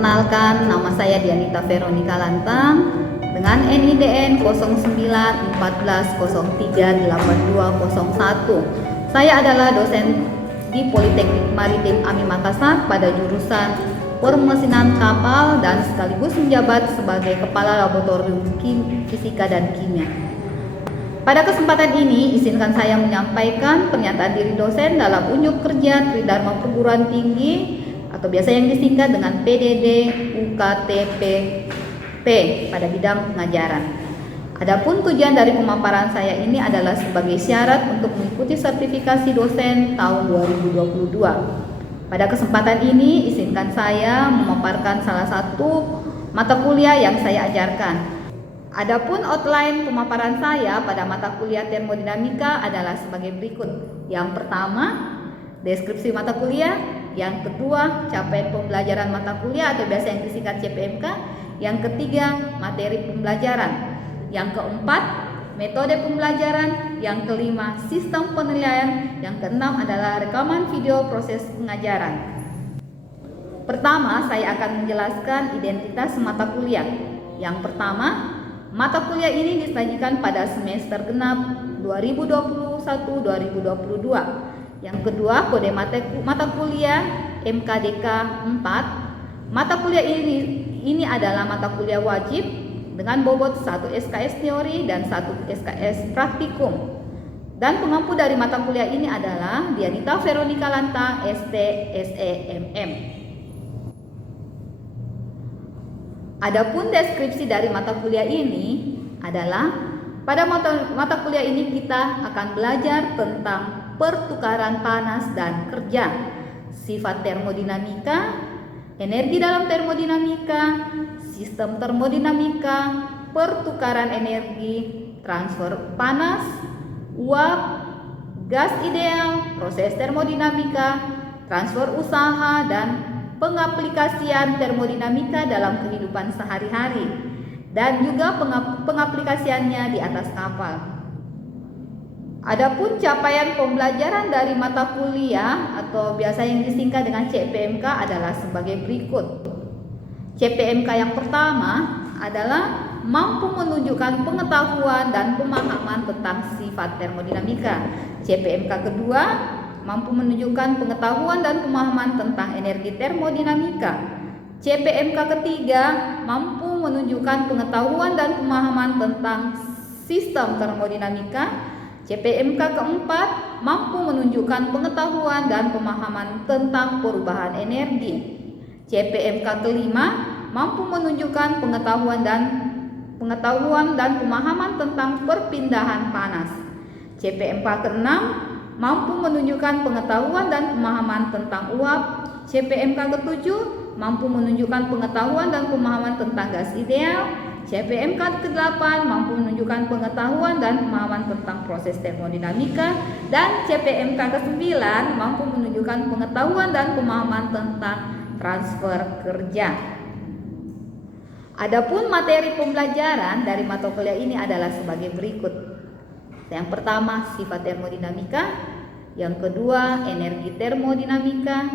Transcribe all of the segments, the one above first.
Perkenalkan, nama saya Dianita Veronica Lantang dengan NIDN 0914038201. Saya adalah dosen di Politeknik Maritim AMI Makassar pada jurusan Permesinan Kapal dan sekaligus menjabat sebagai Kepala Laboratorium Fisika dan Kimia. Pada kesempatan ini, izinkan saya menyampaikan pernyataan diri dosen dalam unjuk kerja Tridharma Perguruan Tinggi atau biasa yang disingkat dengan PDD UKTPP pada bidang pengajaran. Adapun tujuan dari pemaparan saya ini adalah sebagai syarat untuk mengikuti sertifikasi dosen tahun 2022. Pada kesempatan ini, izinkan saya memaparkan salah satu mata kuliah yang saya ajarkan. Adapun outline pemaparan saya pada mata kuliah termodinamika adalah sebagai berikut. Yang pertama, deskripsi mata kuliah. Yang kedua, capaian pembelajaran mata kuliah atau biasa yang disingkat CPMK. Yang ketiga, materi pembelajaran. Yang keempat, metode pembelajaran. Yang kelima, sistem penilaian. Yang keenam adalah rekaman video proses pengajaran. Pertama, saya akan menjelaskan identitas mata kuliah. Yang pertama, mata kuliah ini disajikan pada semester genap 2021-2022. Yang kedua, kode mata kuliah MKDK 4. Mata kuliah ini adalah mata kuliah wajib dengan bobot 1 SKS teori dan 1 SKS praktikum. Dan pengampu dari mata kuliah ini adalah Dianita Veronica Lantang, ST, SEMM. Adapun deskripsi dari mata kuliah ini adalah pada mata kuliah ini kita akan belajar tentang pertukaran panas dan kerja, sifat termodinamika, energi dalam termodinamika, sistem termodinamika, pertukaran energi, transfer panas, uap, gas ideal, proses termodinamika, transfer usaha, dan pengaplikasian termodinamika dalam kehidupan sehari-hari, dan juga pengaplikasiannya di atas kapal. Adapun capaian pembelajaran dari mata kuliah atau biasa yang disingkat dengan CPMK adalah sebagai berikut. CPMK yang pertama adalah mampu menunjukkan pengetahuan dan pemahaman tentang sifat termodinamika. CPMK kedua, mampu menunjukkan pengetahuan dan pemahaman tentang energi termodinamika. CPMK ketiga, mampu menunjukkan pengetahuan dan pemahaman tentang sistem termodinamika. CPMK keempat, mampu menunjukkan pengetahuan dan pemahaman tentang perubahan energi. CPMK kelima, mampu menunjukkan pengetahuan dan pemahaman tentang perpindahan panas. CPMK keenam, mampu menunjukkan pengetahuan dan pemahaman tentang uap. CPMK ketujuh, mampu menunjukkan pengetahuan dan pemahaman tentang gas ideal. CPMK ke-8 mampu menunjukkan pengetahuan dan pemahaman tentang proses termodinamika, dan CPMK ke-9 mampu menunjukkan pengetahuan dan pemahaman tentang transfer kerja. Adapun materi pembelajaran dari mata kuliah ini adalah sebagai berikut. Yang pertama, sifat termodinamika. Yang kedua, energi termodinamika.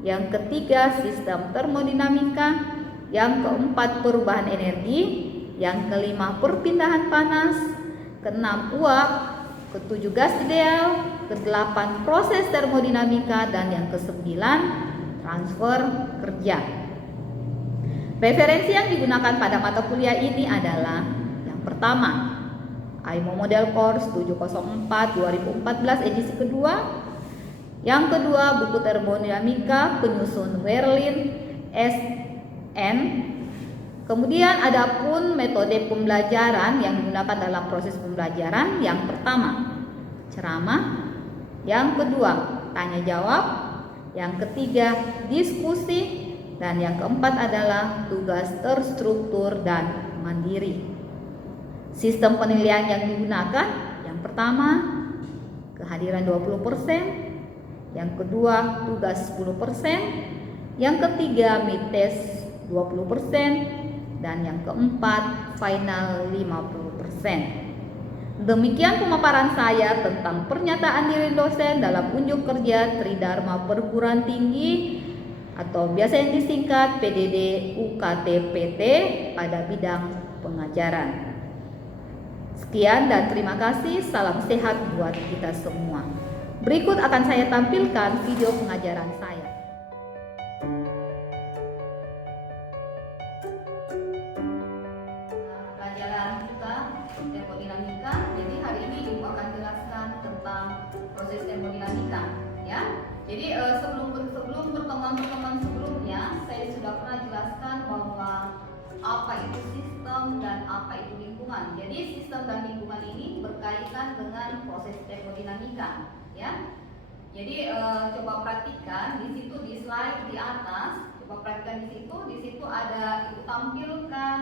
Yang ketiga, sistem termodinamika. Yang keempat, perubahan energi. Yang kelima, perpindahan panas. Keenam, uap. Ketujuh, gas ideal. Kedelapan, proses termodinamika. Dan yang kesembilan, transfer kerja. Referensi yang digunakan pada mata kuliah ini adalah yang pertama, IMO Model Course 704 2014 edisi kedua. Yang kedua, buku termodinamika penyusun Werlin SN. Kemudian adapun metode pembelajaran yang digunakan dalam proses pembelajaran, yang pertama, ceramah. Yang kedua, tanya jawab. Yang ketiga, diskusi. Dan yang keempat adalah tugas terstruktur dan mandiri. Sistem penilaian yang digunakan, yang pertama, kehadiran 20%. Yang kedua, tugas 10%. Yang ketiga, mid test 20%. Dan yang keempat, final 50%. Demikian pemaparan saya tentang pernyataan diri dosen dalam unjuk kerja Tridharma Perguruan Tinggi atau biasa yang disingkat PDD UKT-PT pada bidang pengajaran. Sekian dan terima kasih, salam sehat buat kita semua. Berikut akan saya tampilkan video pengajaran saya. Pelajaran kita termodinamika. Jadi hari ini Ibu akan jelaskan tentang proses termodinamika, ya. Jadi sebelum pertemuan sebelumnya saya sudah pernah jelaskan bahwa apa itu sistem dan apa itu lingkungan. Jadi sistem dan lingkungan ini berkaitan dengan proses termodinamika, ya. Jadi coba perhatikan di situ di slide di atas, coba perhatikan di situ ada Ibu tampilkan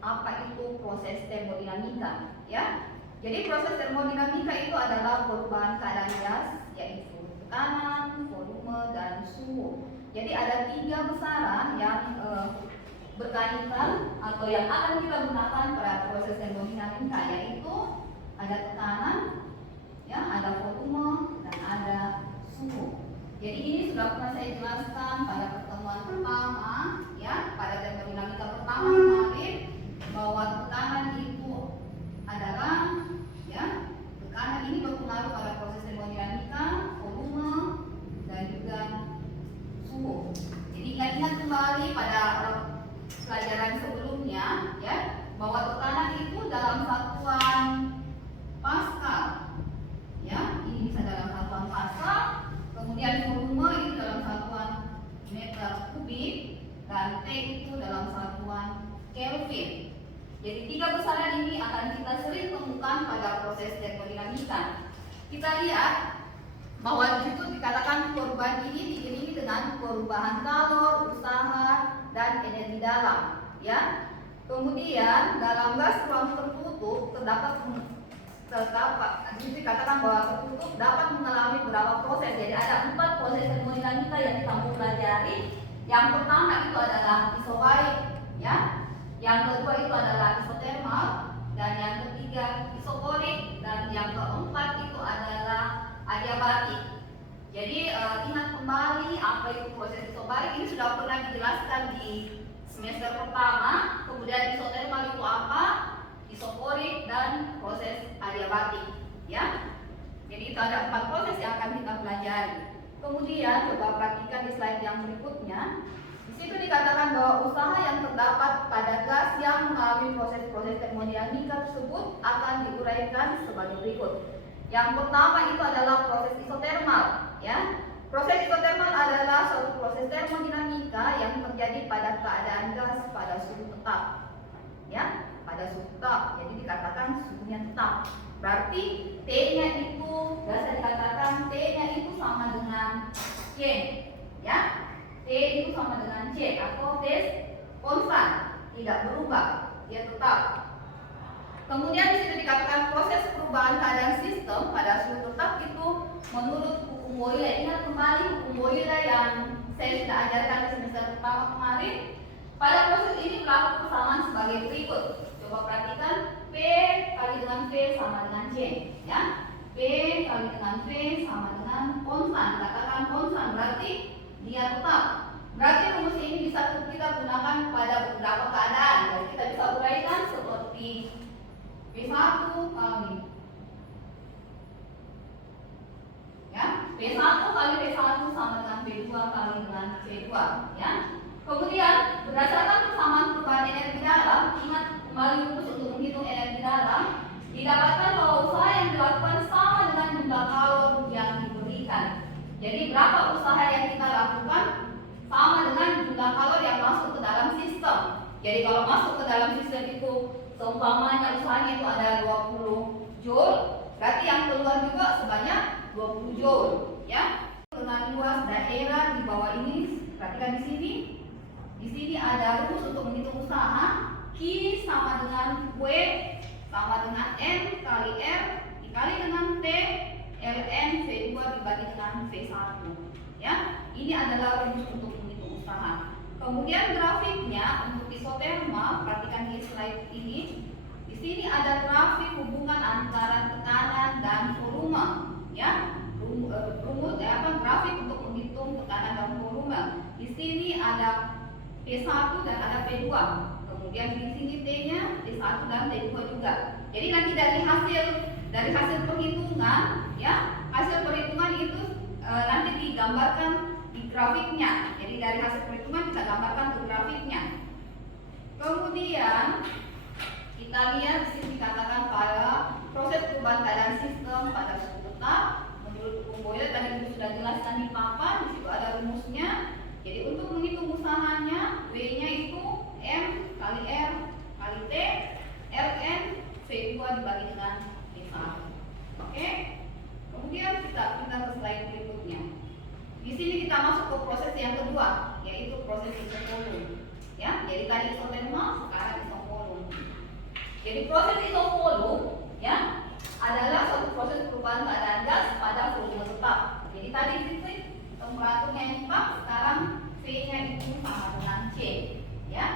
apa itu proses termodinamika, ya. Jadi proses termodinamika itu adalah perubahan keadaan gas, yaitu tekanan, volume, dan suhu. Jadi ada 3 besaran yang berkaitan atau yang akan kita gunakan pada proses termodinamika, yaitu ada tekanan, ya, ada volume, dan ada suhu. Jadi ini sudah pernah saya jelaskan pada pertemuan pertama, ya, pada termodinamika pertama kemarin, bahwa tekanan itu adalah, ya, tekanan ini berpengaruh pada proses termodinamika, volume, dan juga suhu. Jadi ingat kembali pada pelajaran sebelumnya, ya, bahwa tekanan itu dalam satuan Pascal, ya, ini bisa dalam satuan Pascal, kemudian volume itu dalam satuan meter kubik, dan T itu dalam satuan Kelvin. Jadi 3 besaran ini akan kita sering temukan pada proses termodinamika. Kita lihat bahwa di situ dikatakan perubahan ini diiringi dengan perubahan kalor, usaha, dan energi dalam, ya. Kemudian dalam gas ruang tertutup dikatakan bahwa tertutup dapat mengalami beberapa proses. Jadi ada 4 proses termodinamika yang kamu pelajari. Yang pertama itu adalah isobarik, ya. Yang kedua itu adalah isotermal, dan yang ketiga isokorik, dan yang keempat itu adalah adiabatik. Jadi ingat kembali apa itu proses isobarik. Ini sudah pernah dijelaskan di semester pertama. Kemudian isotermal itu apa, isokorik, dan proses adiabatik, ya. Jadi itu ada 4 proses yang akan kita pelajari. Kemudian coba perhatikan di slide yang berikutnya. Di situ dikatakan bahwa usaha yang terdapat pada gas yang mengalami proses-proses termodinamika tersebut akan diuraikan sebagai berikut. Yang pertama itu adalah proses isotermal, ya. Proses isotermal adalah suatu proses termodinamika yang terjadi pada keadaan gas pada suhu tetap, ya, pada suhu tetap. Jadi dikatakan suhunya tetap. Berarti T-nya itu biasa dikatakan T-nya itu sama dengan C, ya. T itu sama dengan C atau T konstan, tidak berubah, dia tetap. Kemudian di situ dikatakan proses perubahan keadaan sistem pada suhu tetap itu menurut hukum Boyle. Ingat kembali hukum Boyle yang saya sudah ajarkan di semester pertama kemarin. Pada proses ini berlaku persamaan sebagai berikut. Coba perhatikan, P kali dengan V sama dengan C, ya. P kali dengan V sama dengan konstan. Katakan konstan berarti dia tetap. Berarti rumus ini bisa kita gunakan pada beberapa keadaan. Jadi kita bisa uraikan seperti P1 kali, ya, P1 kali P1 sama dengan P2 kali dengan P2, ya. Kemudian berdasarkan persamaan perubahan energi dalam, ingat kembali rumus untuk menghitung energi dalam, didapatkan bahwa usaha yang dilakukan sama dengan jumlah kalor yang diberikan. Jadi berapa usaha yang kita lakukan sama dengan jumlah kalor yang masuk ke dalam sistem. Jadi kalau masuk ke dalam sistem itu seumpamanya usahanya itu ada 20 joule, berarti yang keluar juga sebanyak 20 joule, ya. Dengan luas daerah di bawah ini, perhatikan di sini. Di sini ada rumus untuk menghitung usaha. Q sama dengan W sama dengan M kali R dikali dengan T ln V2 dibagi dengan V1, ya. Ini adalah rumus untuk menghitung usaha. Kemudian grafiknya untuk isotermal, perhatikan di slide ini. Di sini ada grafik hubungan antara tekanan dan volume, ya. Grafik untuk menghitung tekanan dan volume. P1 dan ada P2. Kemudian di sini T-nya T1 dan T2 juga. Jadi nanti dari hasil perhitungan, ya, hasil perhitungan itu nanti digambarkan di grafiknya. Jadi dari hasil perhitungan kita gambarkan ke grafiknya. Kemudian kita lihat di sini dikatakan pada proses perubahan keadaan sistem pada suatu tetap menurut hukum Boyle tadi sudah jelaskan di papan. Di situ ada rumusnya. Jadi untuk menghitung usahanya, W-nya itu M kali R kali T, Ln V2 dibagi dengan V1. Oke. Kemudian kita pindah ke slide berikutnya. Di sini kita masuk ke proses yang kedua, yaitu proses isovolum. Ya, jadi tadi isotermal, sekarang isovolum. Jadi proses isovolum, ya, adalah suatu proses perubahan keadaan gas pada volume tetap. Jadi tadi itu temperaturnya yang tetap, sekarang V-nya itu sama dengan C, ya.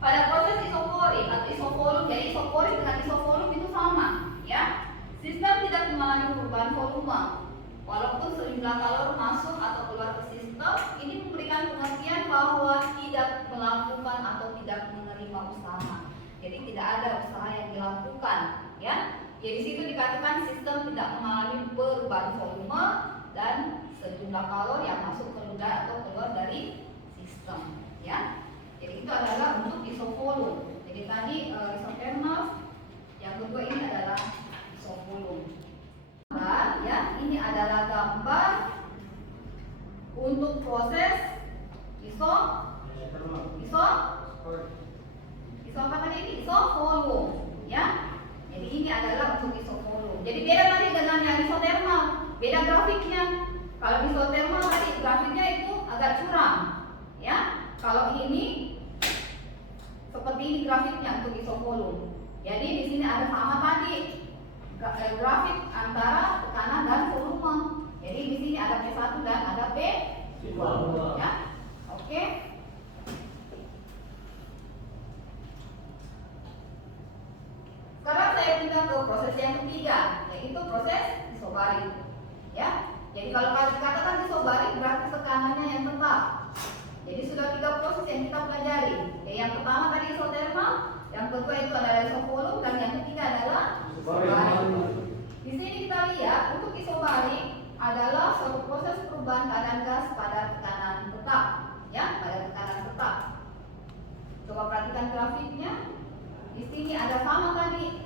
Pada proses isoporik atau isovolum, jadi isoporik dengan isovolum itu sama, ya. Sistem tidak mengalami perubahan volume. Walaupun sejumlah kalor masuk atau keluar ke sistem, ini memberikan pengertian bahwa tidak melakukan atau tidak menerima usaha. Jadi tidak ada usaha yang dilakukan, ya. Jadi di situ dikatakan sistem tidak mengalami perubahan volume dan sejumlah kalor yang masuk ke udara atau keluar dari sistem, ya. Jadi itu adalah untuk isovolum. Jadi tadi isotermal, yang kedua ini adalah isovolum. Ya, ini adalah gambar untuk proses iso apa tadi ini? Isovolum, ya. Jadi ini adalah untuk isovolum. Jadi beda tadi dengan yang isotermal, beda grafiknya. Kalau isotermal tadi grafiknya itu agak curam, ya. Kalau ini seperti ini grafiknya untuk isovolum. Jadi di sini ada sama tadi grafik antara tekanan dan volume. Jadi di sini ada P1 dan ada P2, ya. Oke. Sekarang saya pindah ke proses yang ketiga, yaitu proses isobarik, ya. Jadi kalau dikatakan isobarik berarti tekanannya yang tetap. Jadi sudah 3 proses yang kita pelajari. Yang pertama tadi isotermal, yang kedua itu adalah isovolum, dan yang ketiga adalah isobarik. Di sini kita lihat untuk isobarik adalah suatu proses perubahan keadaan gas pada tekanan tetap, ya, pada tekanan tetap. Coba perhatikan grafiknya. Di sini ada sama tadi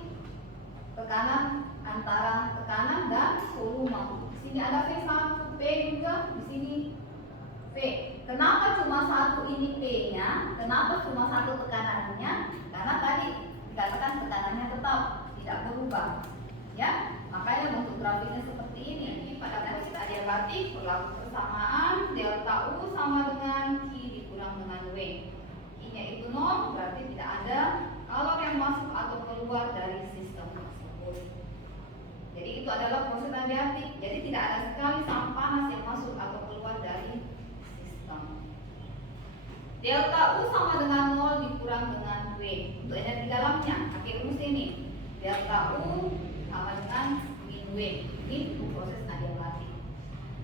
tekanan antara tekanan dan volume. Di sini ada V1, P juga, di sini P. Kenapa cuma satu ini P-nya? Kenapa cuma satu tekanannya? Karena tadi dikatakan tekanannya tetap, tidak berubah, ya. Makanya bentuk grafiknya seperti ini. Pada proses adiabatik berlaku persamaan delta U sama dengan Q dikurang dengan W. Q-nya itu 0, berarti tidak ada kalor yang masuk atau keluar dari sistem tersebut. Jadi itu adalah proses adiabatik. Jadi tidak ada sekali sampah panas yang masuk atau keluar dari sistem. Delta U sama dengan 0 dikurang dengan W. Untuk energi dalamnya, pakai rumus ini. Delta U sama dengan min W. Ini untuk proses adiabatik.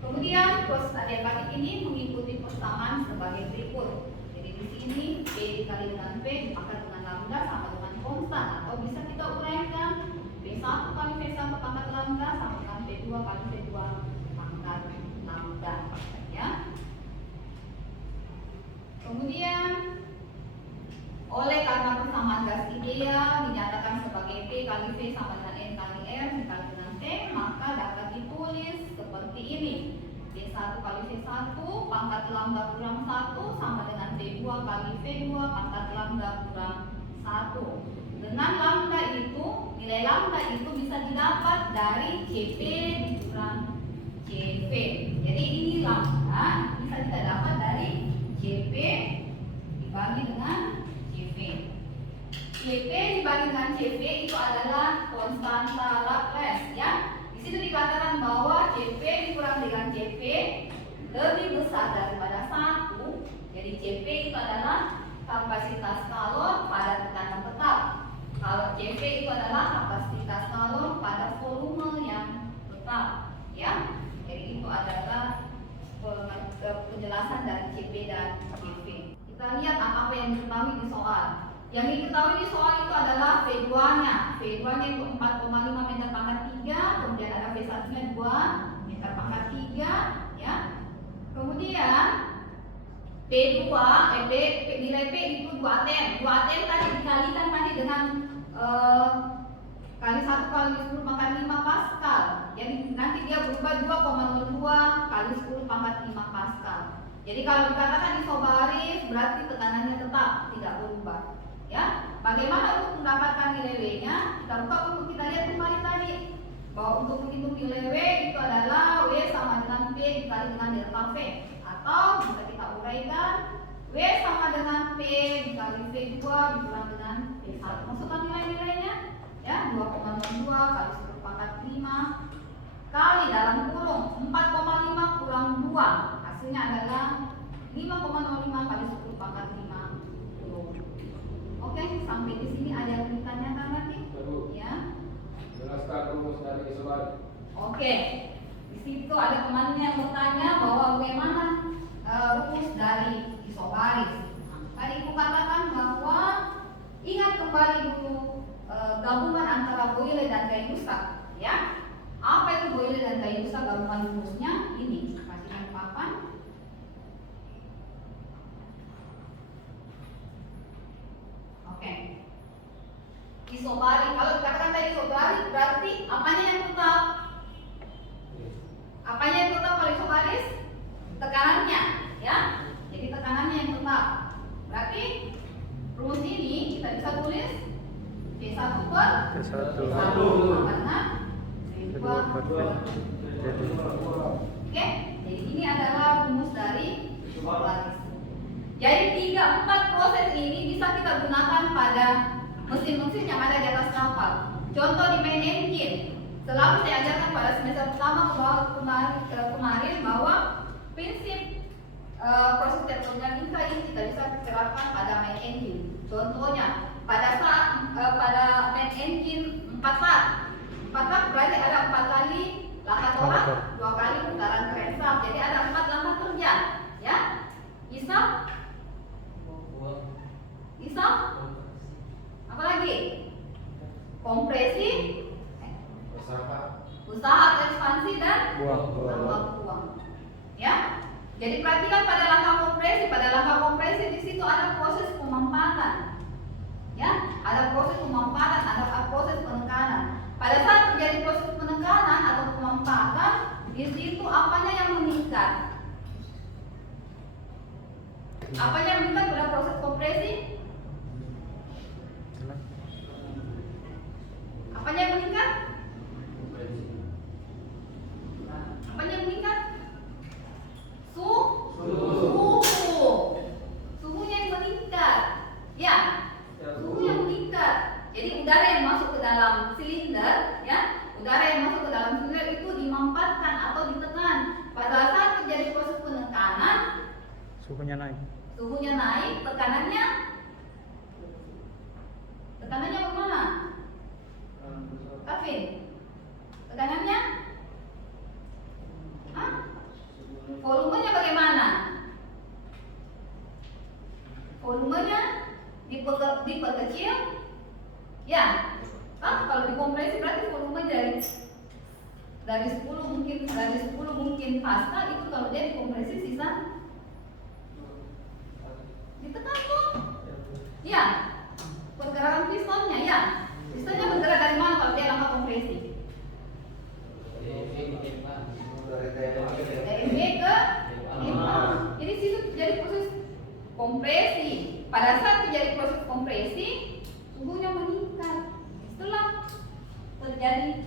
Kemudian proses adiabatik ini mengikuti persamaan sebagai berikut. Jadi di sini P dikali dengan P dipangkat dengan lambda sama dengan konstan, atau bisa kita uraikan P1 kali V1 pangkat lambda sama dengan P2 kali V2 pangkat lambda, ya. Kemudian oleh karena persamaan gas ideal dinyatakan sebagai P kali V sama dengan N kali R dikali dengan T, maka dapat ditulis seperti ini. P1 kali V1 pangkat lambda kurang 1 sama dengan P2 kali V2 pangkat lambda kurang 1. Dengan lambda itu, nilai lambda itu bisa didapat dari CP dikurang CP. Jadi ini lambda bisa kita dapat dari CP dibagi dengan CV. CP dibagi dengan CV itu adalah konstanta Laplace, ya. Di situ dikatakan bahwa CP dikurang dengan CP lebih besar daripada 1. Jadi CP itu adalah kapasitas kalor pada tekanan tetap. Kalau CV itu adalah kapasitas kalor pada volume yang tetap, ya. Jadi itu adalah penjelasan dari CP dan CV. Kita lihat apa Yang diketahui di soal itu adalah V2-nya. V2-nya itu 4,5 meter pangkat 3, kemudian ada V1-nya 2 meter pangkat 3, ya. Kemudian nilai P itu 2 Atm. 2 Atm tadi dikalikan tadi dengan kali 1 kali 10 pangkat 5 Pascal. Jadi nanti dia berubah 2,02 kali 10 pangkat 5 Pascal. Jadi kalau dikatakan isobaris berarti tekanannya tetap tidak berubah. Ya, bagaimana untuk mendapatkan nilai W-nya? Kita buka untuk kita lihat kembali tadi bahwa untuk menghitung nilai W itu adalah W sama dengan P dikali dengan delta V, atau bisa kita uraikan W sama dengan P dikali V2 dikurang dengan P1. Masukkan nilai-nilainya, ya, 2,02 kali 10 pangkat 5 kali dalam kurung 4,5 kurang 2, hasilnya adalah 5,05 kali 10 pangkat 5. Oke, sampai di sini ada yang ditanyakan lagi? Ya. Jelaskan rumus dari isobaris. Oke. Di situ ada temannya yang bertanya bahwa bagaimana rumus dari isobaris. Tadi aku katakan bahwa ingat kembali dulu gabungan antara Boyle dan Gay-Lussac, ya. Apa itu Boyle dan Gay-Lussac gabungan rumusnya? Ini kasih papan. Oke. Isobaris, kalau dikatakan tadi isobaris berarti apanya yang tetap? Apanya yang tetap kalau isobaris? Tekanannya, ya. Jadi tekanannya yang tetap. Berarti rumus ini kita bisa tulis P1 per P1 karena P2 per. Oke, jadi ini adalah rumus dari isobaris. Jadi 3-4 proses ini bisa kita gunakan pada mesin-mesin yang ada di atas kapal. Contoh di main engine, selalu saya ajarkan pada semester pertama kemarin bahwa prinsip proses termodinamika ini kita bisa terapkan pada main engine. Contohnya pada saat pada main engine 4 tak berarti ada 4 kali langkah tolak, 2 kali putaran crankshaft. Jadi ada 4 langkah kerja, ya. Isap, apa lagi? Kompresi, usaha ekspansi dan buang. Ya. Jadi perhatikan pada langkah kompresi di situ ada proses pemampatan. Ya, ada proses pemampatan, ada proses penekanan. Pada saat terjadi proses penekanan atau pemampatan, di situ apanya yang meningkat? Apanya yang meningkat pada proses kompresi? Apanya yang meningkat? Apanya yang meningkat? Suhunya yang meningkat. Ya, suhu yang meningkat. Jadi udara yang masuk ke dalam silinder, ya, udara yang masuk ke dalam silinder itu dimampatkan atau ditekan. Pada saat terjadi proses penekanan, suhunya naik, tekanannya bagaimana? Kevin, tekanannya? Volumenya bagaimana? Volumenya diperkecil? Ya. Kalau dikompresi berarti volume dari 10 mungkin Pascal itu kalau dia dikompresi sisa ditekan tuh. Ya. Pergerakan pistonnya, ya. Pistonnya bergerak dari mana kalau dia langkah kompresi? Dari B ke A. Jadi situ terjadi proses kompresi. Pada saat terjadi proses kompresi, suhunya meningkat. Setelah terjadi